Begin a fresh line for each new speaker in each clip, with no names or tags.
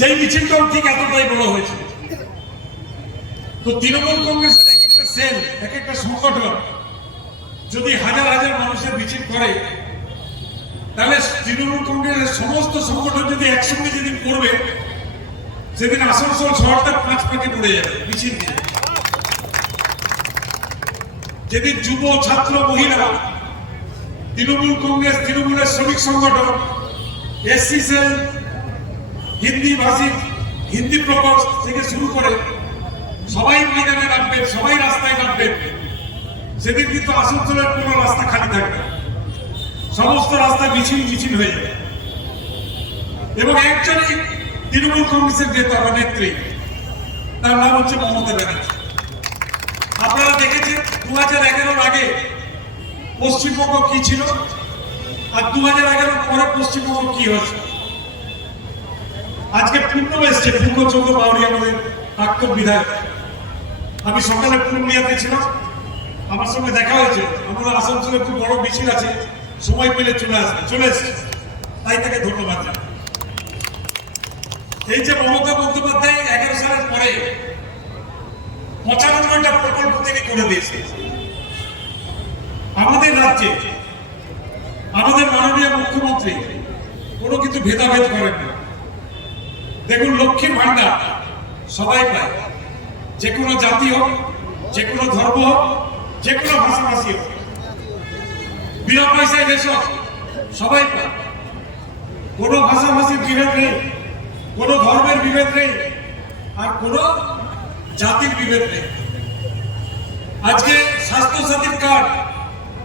সেই মিছিলটাও ঠিক এতটাই বড় হয়েছে। তো তৃণমূল কংগ্রেসের এক একটা সেল, এক একটা সংগঠন যদি হাজার হাজার মানুষের মিছিল করে, তাহলে তৃণমূল কংগ্রেসের সমস্ত সংগঠন যদি একসঙ্গে যেদিন করবে, সেদিন আসানসোল শহরটা পাঁচ পাকে পড়ে যাবে মিছিল দিয়ে যেদিন যুব, ছাত্র, মহিলা, তৃণমূল কংগ্রেস, তৃণমূলের শ্রমিক সংগঠন, এসসি সেল হিন্দি ভাষী, হিন্দি প্রকল্প থেকে শুরু করে সবাই ময়দানে নামবেন সবাই রাস্তায় নামবেন সেদিন কিন্তু আসানসোলের কোনো রাস্তা খালি থাকবে। সমস্ত রাস্তা মিছিল মিছিল হয়ে যাবে। এবং একজন তৃণমূল কংগ্রেসের নেতা বা নেত্রী, তার নাম হচ্ছে মমতা ব্যানার্জি। আপনারা দেখেছেন দু হাজার এগারোর আগে পশ্চিমবঙ্গ কি ছিল? আর দু হাজার এগারোর পরে পশ্চিমবঙ্গ কি হয়েছে? আজকে পূর্ণ এসছে পূর্ণচন্দ্র বাউরি আমাদের প্রাক্তন বিধায়ক। আমি সকালে পুরুলিয়াতে ছিলাম, আমার সঙ্গে দেখা হয়েছে। আমরা আসানসোলে খুব বড় মিছিল আছে, সময় পেলে চলে আসবে চলে এসছে। তাই তাকে ধন্যবাদ জানাই। এই যে মমতা বন্দ্যোপাধ্যায় এগারো সালের পরে পঁচানব্বইটা প্রকল্প তিনি করে দিয়েছে। আমাদের রাজ্যে, আমাদের মাননীয় মুখ্যমন্ত্রী কোনো কিছু ভেদাভেদ করেন না দেখুন, লক্ষ্মীর ভান্ডার সবাই পায়। যে কোনো জাতি হোক, যে কোনো ধর্ম হোক, যে কোনো ভাষাভাষী হোক, বিনা পয়সায় রেশন সবাই পায়। কোনো ভাষাভাষীর বিভেদ নেই, কোনো ধর্মের বিভেদ নেই, আর কোনো জাতির বিভেদ নেই। আজকে স্বাস্থ্য সাথীর কার্ড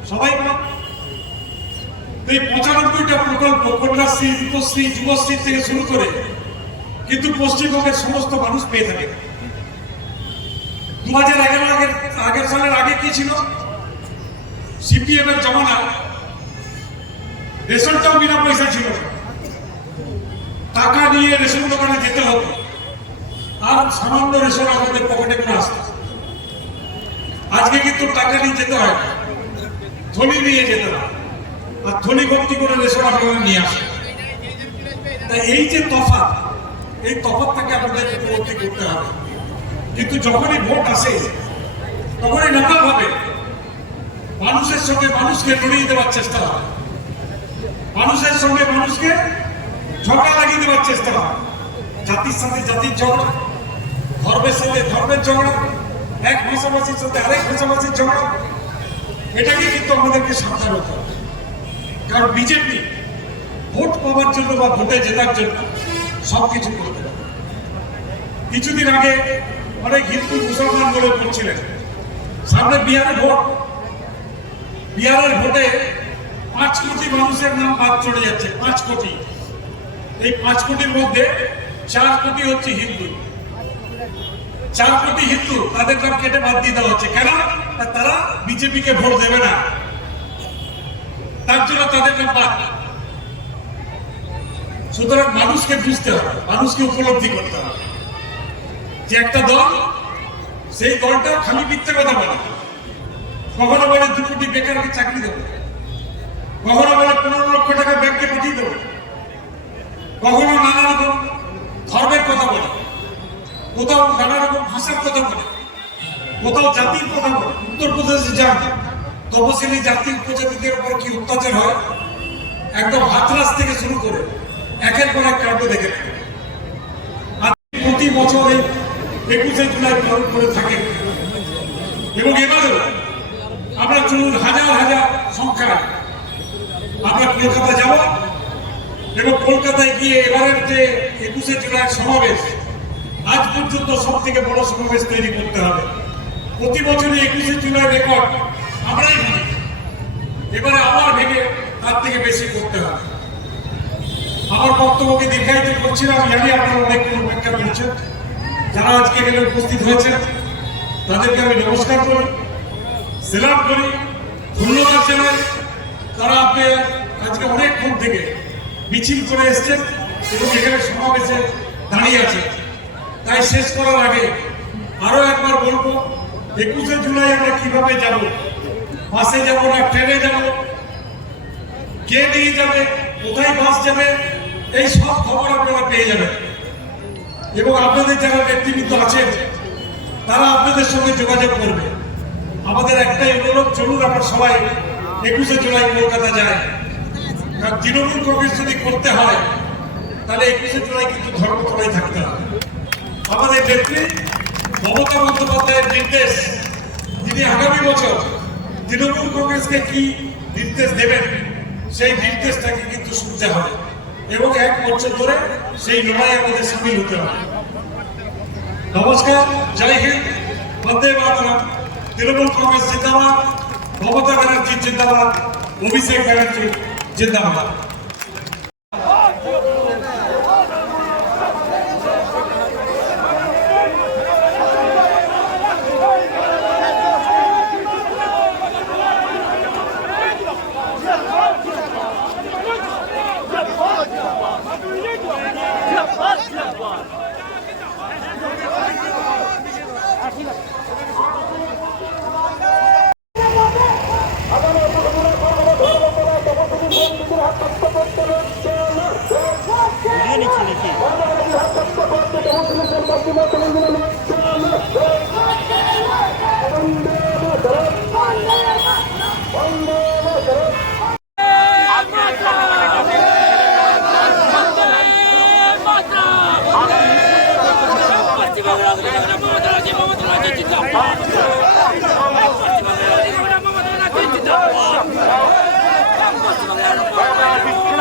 সবাই পায়। এই পঁচানব্বইটা প্রকল্প কন্যাশ্রী, রূপশ্রী, যুবশ্রী থেকে শুরু করে কিন্তু পশ্চিমবঙ্গের সমস্ত মানুষ পেয়ে থাকে। দু হাজার এগারো আগের আগের সালের আগে কি ছিল? সিপিএম এর জমানা। রেশনটাও বিনা পয়সা ছিল টাকা নিয়ে রেশন দোকানে যেতে হতো। আর সামান্য রেশন আমাদের পকেটে করে আসতো। আজকে কিন্তু টাকা নিয়ে যেতে হয় থলি নিয়ে যেতে হয়। আর থলি ভর্তি করে রেশন আপনারা নিয়ে আসে তাই এই যে তফাৎ এই তফাৎটাকে আমাদের উপলব্ধি করতে হবে। কিন্তু যখনই ভোট আসে, তখনই নানাভাবে মানুষের সঙ্গে মানুষকে লড়িয়ে দেওয়ার চেষ্টা হয় মানুষের সঙ্গে মানুষকে ঝগড়া লাগিয়ে দেওয়ার চেষ্টা হয় জাতির সাথে জাতির ঝগড়া, ধর্মের সাথে ধর্মের ঝগড়া, এক ভাষাভাষীর সাথে আরেক ভাষাভাষীর ঝগড়া এটাকে কিন্তু আমাদেরকে সাবধান হতে হবে। কারণ বিজেপি ভোট পাওয়ার জন্য বা ভোটে জেতার জন্য সবকিছু করতে কিছুদিন আগে অনেক হিন্দু মুসলমান বলে বলছিলেন, সামনে বিহারে ভোট। বিহারের ভোটে পাঁচ কোটি মানুষের নাম বাদ চলে যাচ্ছে, পাঁচ কোটি। এই পাঁচ কোটির মধ্যে চার কোটি হচ্ছে হিন্দু। চার কোটি হিন্দু, তাদের নাম কেটে বাদ দিয়ে দেওয়া হচ্ছে। কেন? তারা বিজেপিকে ভোট দেবে না। তার জন্য তাদের নাম বাদ। সুতরাং মানুষকে বুঝতে হবে, মানুষকে উপলব্ধি করতে হবে। যে একটা দল, সেই দলটা খালি মিথ্যে কথা বলে। কখনো বলে দু কোটি বেকারকে চাকরি দেবে। কখনো বলে পনেরো লক্ষ টাকা ব্যাংকে পাঠিয়ে দেবে। কখনো নানা রকম ধর্মের কথা বলে। কোথাও নানা রকম ভাষার কথা বলে। কোথাও জাতির কথা বলে। উত্তরপ্রদেশে যান। তপশিলি জাতি উপজাতিদের উপর কি অত্যাচার হয়? একদম হাতরাস থেকে শুরু করে একের পর এক কাণ্ড দেখে। আর প্রতি বছর এই একুশে জুলাই পালন করে থাকে এবং এবারেও আমরা চলুন হাজার হাজার সংখ্যায় আমরা কলকাতা যাব এবং কলকাতায় গিয়ে এবারের যে একুশে জুলাই সমাবেশ, আজ পর্যন্ত সব থেকে বড় সমাবেশ তৈরি করতে হবে। প্রতি বছরই একুশে জুলাই রেকর্ড আমরাই এবারে আবার ভেঙে তার থেকে বেশি করতে হবে। আমার বক্তব্যকে দীর্ঘায়িত করছি না, আমি জানি আপনারা অনেক অপেক্ষা করছেন যারা আজকে এখানে উপস্থিত হয়েছেন, তাদেরকে আমি নমস্কার করি, সেলাম করি, ধন্যবাদ জানাই। তারা আপনি আজকে অনেকক্ষণ থেকে মিছিল করে এসছেন এবং এখানে সমাবেশে দাঁড়িয়ে আছে তাই শেষ করার আগে আরও একবার বলব, একুশে জুলাই আমরা কীভাবে যাব? বাসে যাব না, ট্রেনে যাব? কে দিয়ে যাবে? কোথায় বাস যাবে? এই সব খবর আপনারা পেয়ে যাবেন। এবং আপনাদের যারা নেতৃবৃন্দ আছেন, তারা আপনাদের সঙ্গে যোগাযোগ করবে। আমাদের একটাই অনুরোধ, চলুন আমরা সবাই একুশে জুলাই কলকাতা যাই। কারণ তৃণমূল কংগ্রেস যদি করতে হয়, তাহলে একুশে জুলাই কিন্তু ধর্মতলায় থাকতে হবে। আমাদের নেত্রী মমতা বন্দ্যোপাধ্যায়ের নির্দেশ, তিনি আগামী বছর তৃণমূল কংগ্রেসকে কি নির্দেশ দেবেন, সেই নির্দেশটাকে কিন্তু শুনতে হবে। এবং এক বছর ধরে সেই লড়াই আমাদের সামিল হতে হবে নমস্কার, জয় হিন্দ তৃণমূল কংগ্রেস জিন্দাবাদ, মমতা ব্যানার্জি জিন্দাবাদ, অভিষেক ব্যানার্জি জিন্দাবাদ।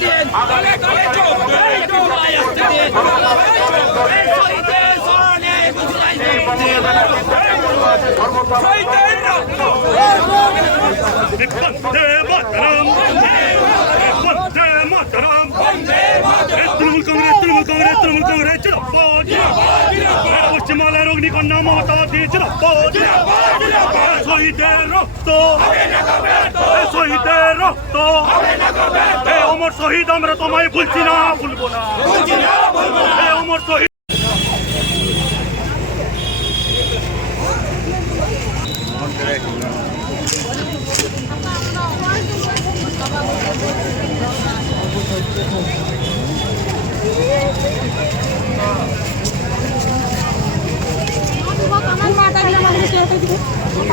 আসতে দিন জুলাই আসতে দিন এই শহীদের স্মরণে জুলাই
বন্দে মাতরম বন্দে মাতরম তৃণমূল কংগ্রেস তৃণমূল কংগ্রেস তৃণমূল কংগ্রেস জিন্দাবাদ পশ্চিমবাংলার অগ্নিকন্যা মমতা দিয়ে জিন্দাবাদ শহীদের রক্ত শহীদের রক্ত অমর শহীদ আমরা তোমায় ভুলছি না ভুলবো না অমর শহীদ